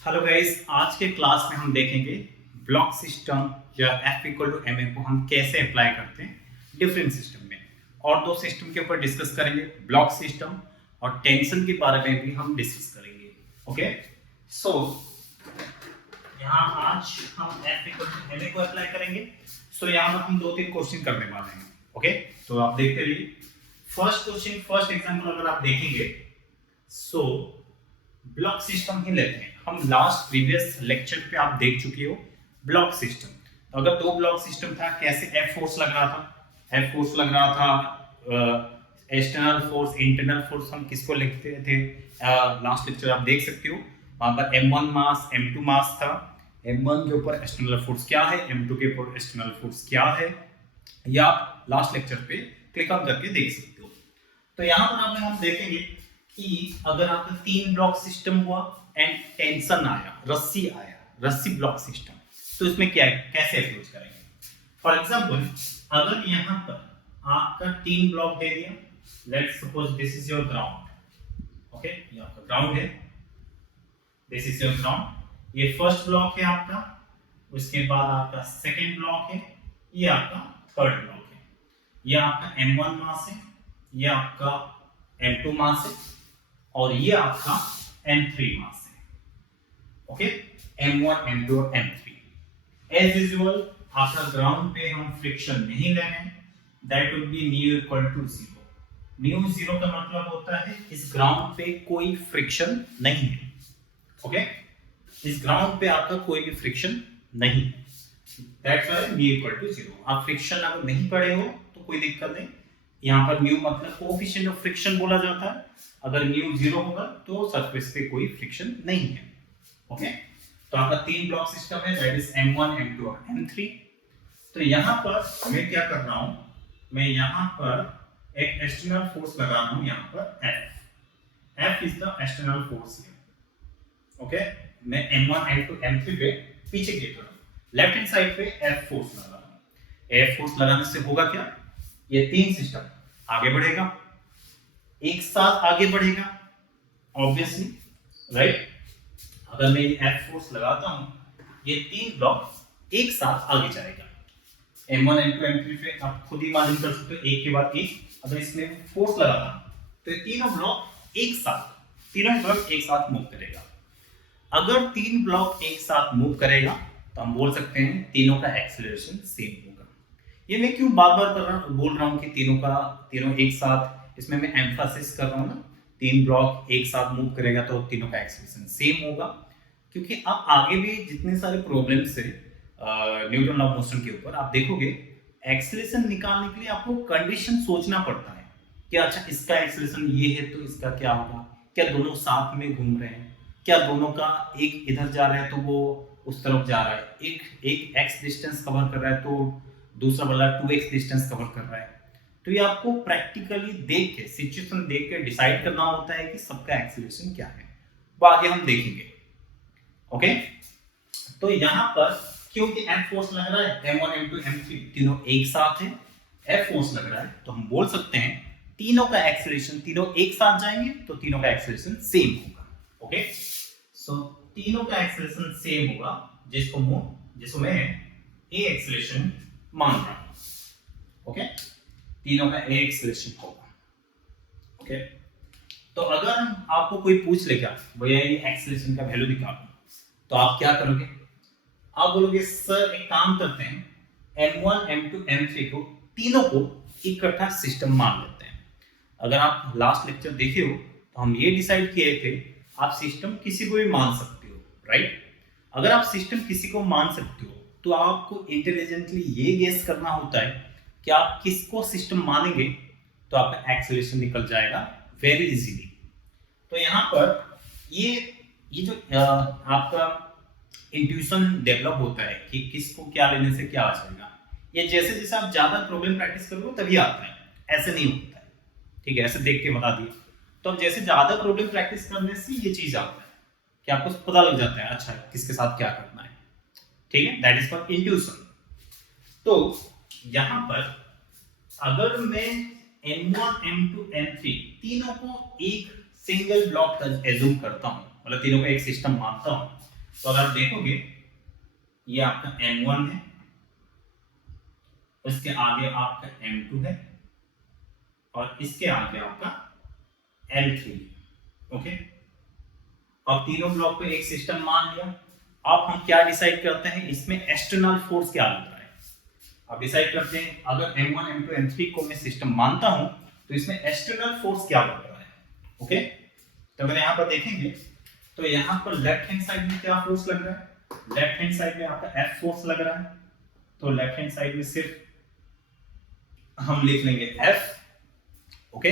Hello guys, आज के class में हम देखेंगे ब्लॉक सिस्टम या F इक्वल टू एम को हम कैसे अप्लाई करते हैं डिफरेंट सिस्टम में। और दो सिस्टम के ऊपर डिस्कस करेंगे, ब्लॉक सिस्टम और टेंशन के बारे में भी हम डिस्कस करेंगे। ओके, सो यहाँ आज हम F इक्वल टू एम को अप्लाई करेंगे। सो यहाँ पर हम दो तीन क्वेश्चन करने वाले हैं। ओके, तो आप देखते रहिए। फर्स्ट क्वेश्चन, फर्स्ट एग्जाम्पल अगर आप देखेंगे, सो ब्लॉक सिस्टम ही लेते हैं। हम लास्ट प्रीवियस लेक्चर पे आप देख चुके हो ब्लॉक सिस्टम। तो अगर दो ब्लॉक सिस्टम था, कैसे एफ फोर्स लग रहा था, एफ फोर्स लग रहा था, एक्सटर्नल फोर्स, इंटरनल फोर्स हम किसको लिखते थे, लास्ट लेक्चर आप देख सकते हो। वहां पर m1 मास, m2 मास था। m1 के ऊपर एक्सटर्नल फोर्स क्या है, m2 के ऊपर एक्सटर्नल फोर्स क्या है, या आप लास्ट लेक्चर पे क्लिक ऑन करके देख सकते हो। तो यहाँ पर हम देखेंगे कि अगर आपका तीन ब्लॉक सिस्टम हुआ एंड टेंशन आया, रस्सी आया, रस्सी ब्लॉक सिस्टम, तो इसमें क्या है, कैसे अप्रोच करेंगे। फॉर एग्जांपल, अगर यहाँ पर आपका तीन ब्लॉक दे दिया, let's suppose this is your ground. Okay, ये आपका ग्राउंड है, दिस इज योर ग्राउंड। ये फर्स्ट ब्लॉक है आपका, उसके बाद आपका सेकेंड ब्लॉक है, ये आपका थर्ड ब्लॉक है। ये आपका m1 मास है, ये आपका m2 मास है, और ये आपका m3 मास है। ओके, m1, m2 और m3। एज यूजुअल आपका ग्राउंड पे हम फ्रिक्शन नहीं लेंगे, that will be mu equal to zero. Mu zero का मतलब होता है इस ग्राउंड पे कोई फ्रिक्शन नहीं है। ओके, इस ग्राउंड पे आपका कोई भी फ्रिक्शन नहीं है, that's why mu equal to zero. आप फ्रिक्शन अगर नहीं पढ़े हो तो कोई दिक्कत नहीं, यहाँ पर न्यू मतलब कोएफिशिएंट ऑफ फ्रिक्शन बोला जाता है। अगर न्यू जीरो होगा तो सरफेस पे कोई फ्रिक्शन नहीं है। ओके, तो आपका तीन ब्लॉक सिस्टम है, दैट इज m1, m2 और m3। तो यहाँ पर मैं क्या कर रहा हूँ, मैं यहाँ पर एक एक्सटर्नल फोर्स लगा रहा हूँ, यहाँ पर F is the external force here. Okay, मैं m1, m2, m3 पे पीछे की तरफ लेफ्ट हैंड साइड पे F फोर्स लगा रहा हूँ। F फोर्स लगाने से होगा क्या, ये तीन सिस्टम आगे बढ़ेगा, एक साथ आगे बढ़ेगा ऑब्वियसली, राइट। अगर मैं ये F फोर्स लगाता हूं, ये तीन ब्लॉक एक साथ आगे जाएगा। m1, m2, m3 पे आप खुद ही इमेजिन कर सकते हो, एक के बाद एक। अगर इसमें फोर्स लगाता तो ये तीनों ब्लॉक एक साथ, तीनों ब्लॉक एक साथ मूव करेगा। अगर तीन ब्लॉक एक साथ मूव करेगा तो हम बोल सकते हैं तीनों का एक्सेलरेशन सेम होगा। ये मैं क्यों बार बार बोल रहा हूँ कि तीनों एक साथ, इसमें मैं एम्फासिस कर रहा हूँ ना, तीन ब्लॉक एक साथ मूव करेगा तो तीनों का एक्सेलरेशन सेम होगा। क्योंकि आप आगे भी जितने सारे प्रॉब्लम्स है न्यूटन लॉ ऑफ मोशन के ऊपर, आप देखोगे एक्सेलरेशन निकालने के लिए आपको कंडीशन सोचना पड़ता है कि अच्छा इसका एक्सेलरेशन ये है तो इसका क्या होगा, क्या दोनों साथ में घूम रहे हैं, क्या दोनों का एक इधर जा रहा है तो वो उस तरफ जा रहा है, एक x डिस्टेंस कवर कर रहा है तो दूसरा वाला 2x डिस्टेंस कवर कर रहा है। तो ये आपको प्रैक्टिकली देख के, सिचुएशन देख के डिसाइड करना होता है कि सबका एक्सेलरेशन क्या है, वो आगे हम देखेंगे। ओके, तो यहाँ पर क्योंकि F फोर्स लग रहा है, m1, m2, m3 तीनों एक साथ है, F फोर्स लग रहा है, तो हम बोल सकते हैं तीनों का एक्सेलरेशन, तीनों एक साथ जाएंगे तो तीनों का एक्सेलरेशन सेम होगा। ओके, सो तीनों का एक्सेलरेशन सेम होगा, जिसको मैं A एक्सेलरेशन मान रहा हूं। ओके, तीनों का A एक्सेलरेशन होगा। ओके, तो अगर आपको कोई पूछ लेगा भैया ये एक्सेलरेशन का वैल्यू निकालो, तो आप क्या करोगे, आप बोलोगे सर एक काम करते हैं, m1, m2, m3 को तीनों को इकट्ठा सिस्टम मान लेते हैं। अगर आप लास्ट लेक्चर देखे हो तो हम ये डिसाइड किए थे आप सिस्टम किसी को भी मान सकते हो, राइट। अगर आप सिस्टम किसी को मान सकते हो तो आपको इंटेलिजेंटली ये गेस करना होता है कि आप किसको सिस्टम मानेंगे तो आपका एक्सेलरेशन निकल जाएगा वेरी इजीली। तो यहाँ पर ये जो आपका इंट्यूशन डेवलप होता है कि किसको क्या लेने से क्या आ जाएगा, ये जैसे जैसे आप ज्यादा प्रॉब्लम प्रैक्टिस करोगे तभी आता है, ऐसे नहीं होता है। ठीक है, ऐसे देख के बता दिया। तो अब जैसे ज्यादा प्रॉब्लम प्रैक्टिस करने से ये चीज आता है कि आपको पता लग जाता है अच्छा किसके साथ क्या करना है। ठीक है, दैट इज फॉर इंट्यूशन। तो यहां पर अगर मैं m1, m2, m3 तीनों को एक सिंगल ब्लॉक का एज्यूम करता हूं, मतलब तीनों को एक सिस्टम मानता हूं, तो अगर आप देखोगे ये आपका M1 है, इसके आगे आपका M2 है और इसके आगे आपका M3। ओके, अब तीनों ब्लॉक पे एक सिस्टम मान लिया। अब हम क्या डिसाइड करते हैं, इसमें एक्सटर्नल फोर्स क्या लग रहा है। अब डिसाइड करते हैं, अगर M1 M2 M3 को मैं सिस्टम मानता हूं तो इसमें एक्सटर्नल फोर्स क्या लग रहा है। ओके, तो अगर यहां पर देखेंगे तो यहां पर लेफ्ट हैंड साइड में क्या फोर्स लग रहा है, लेफ्ट हैंड साइड में आपका F फोर्स लग रहा है। तो लेफ्ट हैंड साइड में सिर्फ हम लिख लेंगे F। ओके,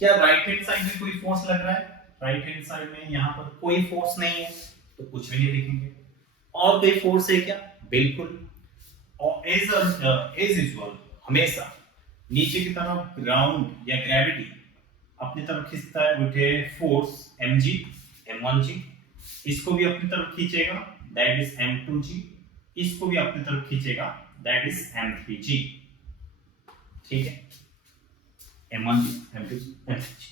क्या राइट हैंड साइड में कोई फोर्स लग रहा है, राइट हैंड साइड में यहाँ पर कोई फोर्स नहीं है तो कुछ भी नहीं लिखेंगे। और कोई फोर्स है क्या, बिल्कुल। और एज यूजुअल हमेशा नीचे की तरफ ग्राउंड या ग्रेविटी अपनी तरफ खींचता है with a force mg m1g, इसको भी अपनी तरफ खींचेगा दैट इज m2g, इसको भी अपनी तरफ खींचेगा दैट इज m3g। ठीक है, m1g m2g m3g।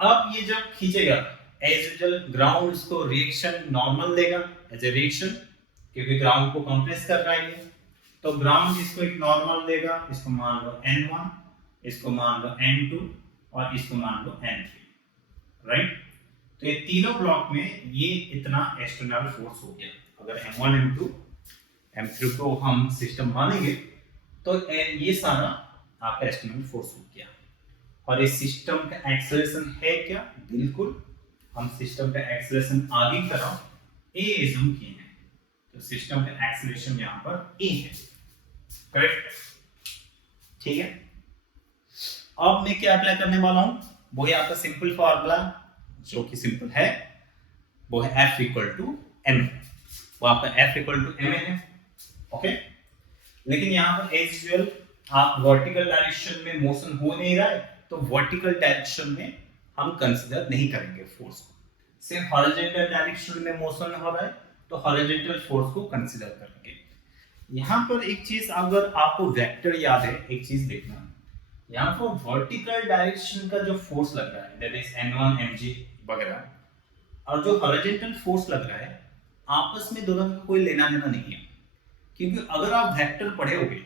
अब ये जब खींचेगा एज यूजुअल ग्राउंड इसको रिएक्शन नॉर्मल देगा एज ए रिएक्शन, क्योंकि ग्राउंड को कंप्रेस कर रहा है। तो ग्राउंड इसको एक नॉर्मल देगा, इसको मान लो n1, इसको मान लो n2 और इसको मान लो n3। राइट, तो ये तीनों ब्लॉक में ये इतना एक्सटर्नल फोर्स हो गया। अगर m1 m2 m3 को हम सिस्टम मानेंगे तो ये सारा आपका एक्सटर्नल फोर्स हो गया। और इस सिस्टम का एक्सेलरेशन है क्या, बिल्कुल। हम सिस्टम का एक्सेलरेशन आगे की तरफ a एज्यूम किए हैं, तो सिस्टम का एक्सेलरेशन यहां पर a है। करेक्ट, ठीक है। अब मैं क्या अप्लाई करने वाला हूं, वो है आपका सिंपल फार्मूला जो कि सिंपल है, वो है F इक्वल टू m, वो आपका F इक्वल टू m है। ओके, लेकिन यहां पर एज यूजुअल आप वर्टिकल डायरेक्शन में मोशन हो नहीं रहा है तो वर्टिकल डायरेक्शन में हम कंसीडर नहीं करेंगे फोर्स को, सिर्फ हॉरिजॉन्टल डायरेक्शन में मोशन हो रहा है तो हॉरिजॉन्टल फोर्स को कंसीडर करेंगे। यहाँ पर एक चीज अगर आपको वेक्टर याद है, एक चीज देखना, यहाँ पर वर्टिकल डायरेक्शन का जो फोर्स लग रहा है दैट इज n1 mg वगैरह, और जो हॉरिजॉन्टल फोर्स लग रहा है आपस में दोनों का कोई लेना देना नहीं है। क्योंकि अगर आप वेक्टर पढ़े होगे,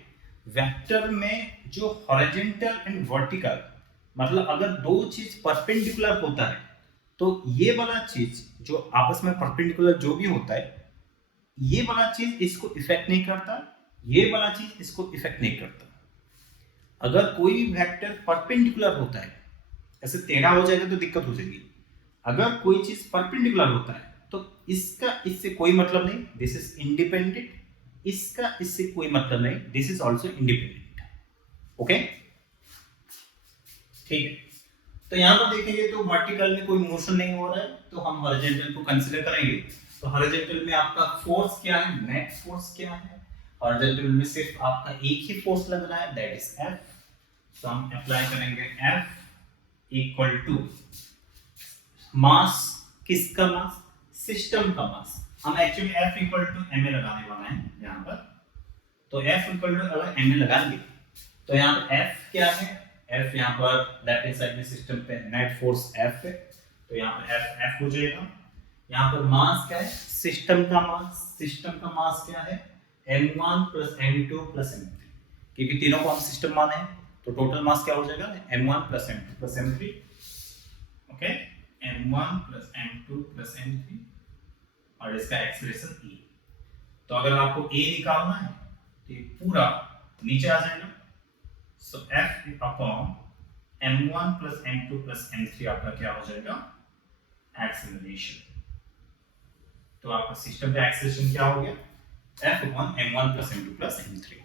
वेक्टर में जो हॉरिजॉन्टल एंड वर्टिकल मतलब अगर दो चीज परपेंडिकुलर होता है तो ये वाला चीज जो आपस में परपेंडिकुलर जो भी होता है ये वाला चीज इसको इफेक्ट नहीं करता, ये वाला चीज इसको इफेक्ट नहीं करता। अगर कोई भी वेक्टर परपेंडिकुलर होता है, ऐसे टेढ़ा हो जाएगा तो दिक्कत हो जाएगी। अगर कोई चीज परपेंडिकुलर होता है तो इसका इससे कोई मतलब नहीं, दिस इज इंडिपेंडेंट, इसका इससे कोई मतलब नहीं, this is also independent. Okay, ठीक है। तो यहां पर देखेंगे तो वर्टिकल में कोई मोशन नहीं हो रहा है तो हम हॉरिजॉन्टल को कंसीडर करेंगे। तो हॉरिजॉन्टल में आपका फोर्स क्या है, नेट फोर्स क्या है, हॉरिजॉन्टल में सिर्फ आपका एक ही फोर्स लग रहा है दैट इज F। तो हम अप्लाई करेंगे F इक्वल टू मास, किसका मास, सिस्टम का मास। हम actually F equal to ma लगाने वाला है यहाँ पर। तो F इक्वल टू अगर ma लगाएंगे तो यहाँ पर F क्या है, F यहाँ पर लेफ्ट हैंड साइड में सिस्टम पे नेट फोर्स F है तो यहाँ पर F हो जाएगा। यहाँ पर मास क्या है, सिस्टम का मास, सिस्टम का मास क्या है m1 plus m2 plus m3, क्योंकि तीनों को हम सिस्टम माने हैं तो टोटल मास क्या हो जाएगा m1 plus m2 plus m3। Okay, m1 plus m2 plus m3 और इसका एक्सेलरेशन e। तो अगर आपको a निकालना है तो ये पूरा नीचे आ जाएगा। सो F upon m1 plus m2 plus m3 आपका क्या हो जाएगा, एक्सेलरेशन। तो आपका सिस्टम का एक्सेलरेशन क्या हो गया, F upon m1 plus m2 plus m3।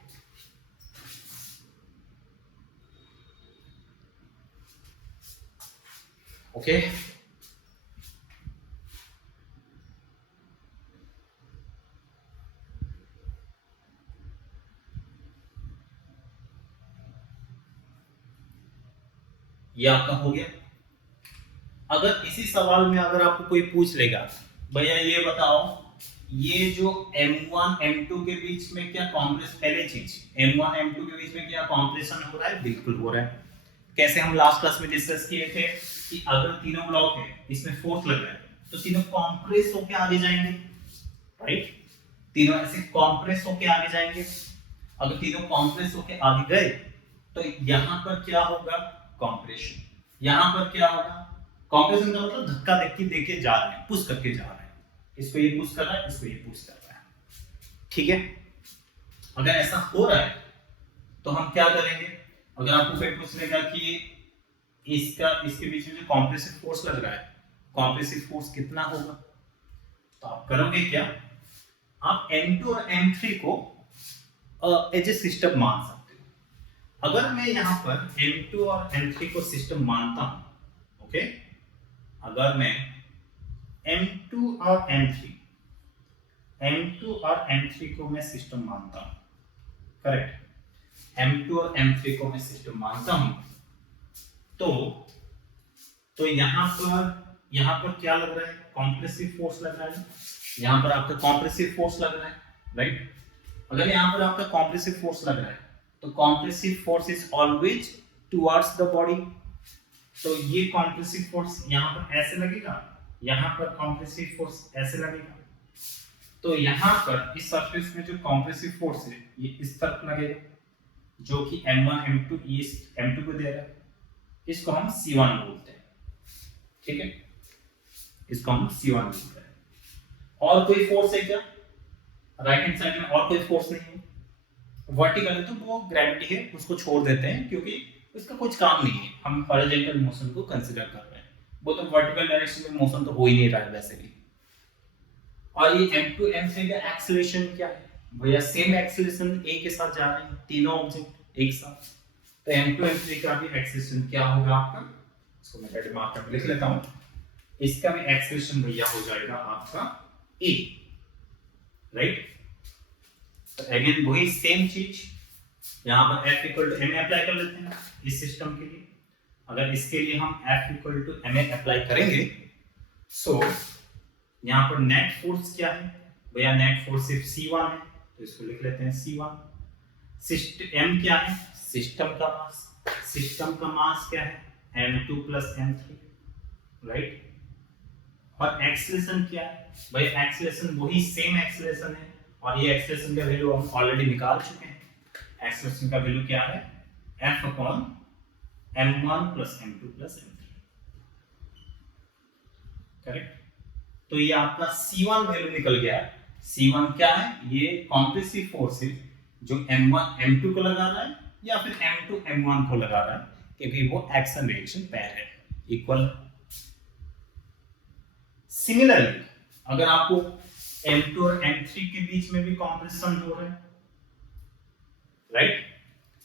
Okay, ये आपका हो गया। अगर इसी सवाल में अगर आपको कोई पूछ लेगा भैया ये बताओ ये जो m1 m2 के बीच में क्या कॉम्प्रेस, पहले चीज m1 m2 के बीच में क्या कॉम्प्रेशन हो रहा है, बिल्कुल हो रहा है। कैसे हम लास्ट क्लास में डिस्कस किए थे कि अगर तीनों ब्लॉक है इसमें फोर्स लग रहा है तो तीनों कॉम्प्रेस होके आगे जाएंगे, राइट? तीनों ऐसे कॉम्प्रेस होके आगे जाएंगे। अगर तीनों कॉम्प्रेस होके आगे गए तो यहां पर क्या होगा? कॉम्प्रेशन। यहां पर क्या होगा? कॉम्प्रेशन का मतलब धक्का धक्की देके जा रहे हैं, पुश करके जा रहे हैं। इसको ये पुश कर रहा है, इसको ये पुश कर रहा है, ठीक है? अगर ऐसा हो रहा है तो हम क्या करेंगे? अगर आपको कोई पूछेगा कि इसके बीच में जो कॉम्प्रेसिव फोर्स लग रहा है, कॉम्प्रेसिव फोर्स कितना होगा, तो आप करोगे क्या? आप M2 और M3 को एज ए सिस्टम मान सकते हो। अगर मैं यहां पर M2 और M3 को सिस्टम मानता हूं, ओके, अगर मैं M2 और M3 को मैं सिस्टम मानता हूं, करेक्ट, M2 और M3 को मैं सिस्टम मानता हूं, तो यहां पर क्या लग रहा है? कॉम्प्रेसिव फोर्स लग रहा है। यहां पर आपका कॉम्प्रेसिव फोर्स लग रहा है, राइट? अगर यहां पर आपका कॉम्प्रेसिव फोर्स लग रहा है तो compressive force is always towards the body. तो ये कॉम्प्रेसिव फोर्स यहां पर ऐसे लगेगा, यहां पर कॉम्प्रेसिव फोर्स ऐसे लगेगा। तो यहां पर इस सरफेस में जो कॉम्प्रेसिव फोर्स है ये इस तरफ लगेगा, जो कि M1 M2 ये M2 को दे रहा है। इसको हम C1 बोलते हैं, ठीक है? इसको हम C1 बोलते हैं। और कोई फोर्स है क्या? राइट हैंड साइड में और कोई फोर्स नहीं है। वर्टिकल है तो वो ग्रेविटी है, उसको छोड़ देते हैं क्योंकि उसका कुछ काम नहीं है। हम हॉरिजॉन्टल मोशन को कंसीडर कर रहे हैं, वो तो वर्टिकल डायरेक्शन में मोशन तो हो ही नहीं रहा है वैसे भी। और ये M2 M3 का एक्सेलरेशन क्या है भैया? सेम एक्सेलरेशन ए के साथ जा रहे हैं, तीनों ऑब्जेक्ट एक साथ। तो M2 M3 का भी एक्सेलरेशन क्या होगा आपका? इसको मैं रेड मार्कर में लिख लेता हूं। इसका भी एक्सेलरेशन भैया हो जाएगा आपका ए, राइट? तो अगेन वही सेम चीज, यहां पर F equal to ma apply कर लेते हैं इस सिस्टम के लिए। अगर इसके लिए हम F equal to ma apply करेंगे, सो यहां पर नेट फोर्स क्या है भैया? नेट फोर्स सिर्फ C1 है, तो इसको लिख लेते हैं C1। सिस्टम M क्या है? सिस्टम का मास। सिस्टम का मास क्या है? M2 plus M3, right? और एक्सेलरेशन क्या है भाई? एक्सेलरेशन वही सेम एक्सेलरेशन है, और ये एक्सेलरेशन का वैल्यू हम ऑलरेडी निकाल चुके हैं। एक्सेलरेशन का वैल्यू क्या है? F upon M1 plus M2 plus M3, correct? तो ये आपका C1 वैल्यू निकल गया। C1 क्या है? ये कॉम्प्रेसिव फोर्स है जो M1 M2 को लगा रहा है या फिर M2 M1 को लगा रहा है, क्योंकि वो एक्शन रिएक्शन पेयर है, इक्वल। सिमिलरली अगर आपको M2 और M3 के बीच में भी कॉम्प्रेशन हो रहा है, राइट?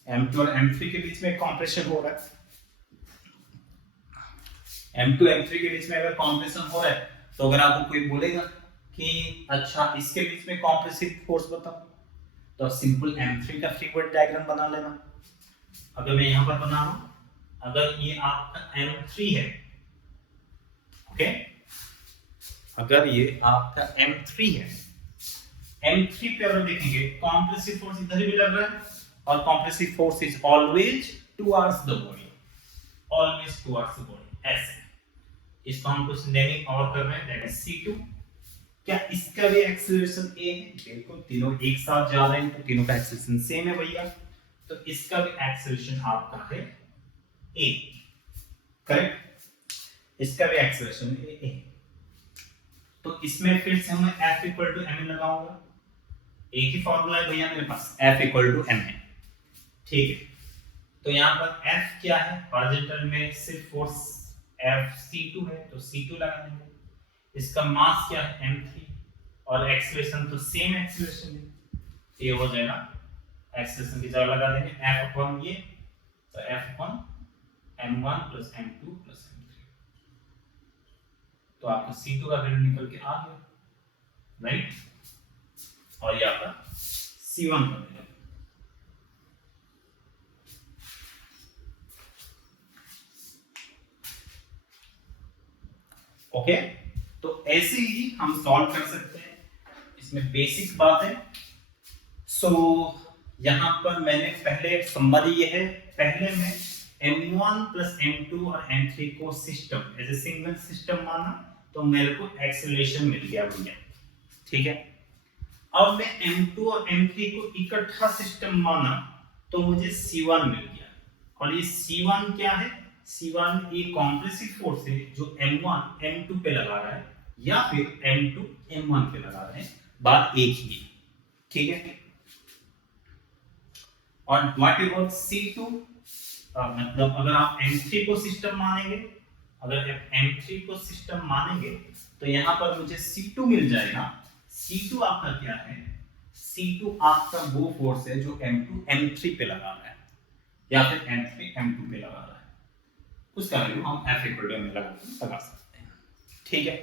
M2 और M3 के बीच में कॉम्प्रेशन हो रहा है, M2 M3 के बीच में अगर कॉम्प्रेशन हो रहा है, तो अगर आपको कोई बोलेगा कि अच्छा इसके बीच में कॉम्प्रेसिव फोर्स बताओ, तो सिंपल M3 का फ्री बॉडी डायग्राम बना लेना। अगर मैं यहां पर बना रहा हूं, अगर ये आपका M3 है, ओके, अगर ये आपका M3 है, M3 पे अगर देखेंगे कॉम्प्रेसिव फोर्स इधर भी लग रहा है, और compressive force is always towards the body, always towards the body, ऐसे। इसको हम कुछ नेमिंग और कर रहे हैं, दैट इज C2। क्या इसका भी एक्सेलरेशन A है? बिल्कुल, तीनों एक साथ जा रहे हैं तो तीनों का एक्सेलरेशन सेम है भैया, तो इसका भी एक्सेलरेशन आपका है A, करेक्ट? इसका भी एक्सेलरेशन A। तो इसमें फिर से मैं F इक्वल टू ma लगाऊंगा। एक ही फॉर्मूला है भैया मेरे पास, F इक्वल टू ma, ठीक है? तो यहाँ पर F क्या है? हॉरिजॉन्टल में सिर्फ फोर्स F C2 है, तो C2 लगा देंगे। इसका मास क्या है? M3, और एक्सेलरेशन तो सेम एक्सेलरेशन है, ये हो जाएगा, एक्सेलरेशन की जगह लगा देंगे F अपॉन ये, तो F upon M1 plus M2 plus M3, तो आपका C2 का वैल्यू निकल के आ गया, राइट? और ये आपका C1 का वैल्यू। ओके, तो ऐसे ही हम सॉल्व कर सकते हैं, इसमें बेसिक बात है। सो यहां पर मैंने पहले समरी ये है, पहले मैं M1 प्लस M2 और M3 को system as a single system माना, तो मेरे को एक्सेलरेशन मिल गया भैया, ठीक है। अब मैं M2 और M3 को इकट्ठा सिस्टम माना तो मुझे C1 मिल गया, और ये C1 क्या है, C1 एक कॉम्प्रेसिव फोर्स है जो M1 M2 पे लगा रहा है या फिर M2 M1 पे लगा रहा है, बात एक ही है, ठीक है। और व्हाट अबाउट C2, मतलब अगर आप M3 को सिस्टम मानेंगे, अगर आप M3 को सिस्टम मानेंगे तो यहां पर मुझे C2 मिल जाएगा। C2 आपका क्या है, C2 आपका वो फोर्स है जो M2 M3 पे लगा रहा है या फिर M3 M2 पे लगा रहा है, उसका वैल्यू हम F इक्वल टू m लगा सकते हैं, ठीक है।